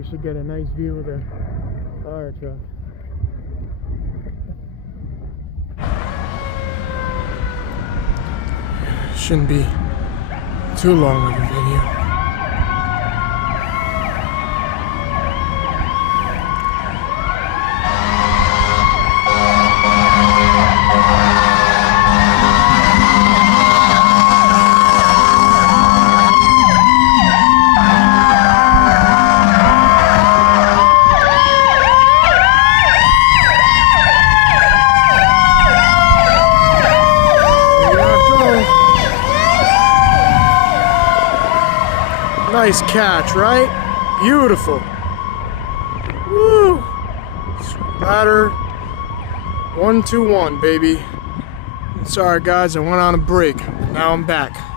we should get a nice view of the fire truck. Shouldn't be too long of a video. Nice catch, right? Beautiful. Woo! Ladder 121, baby. Sorry guys, I went on a break. Now I'm back.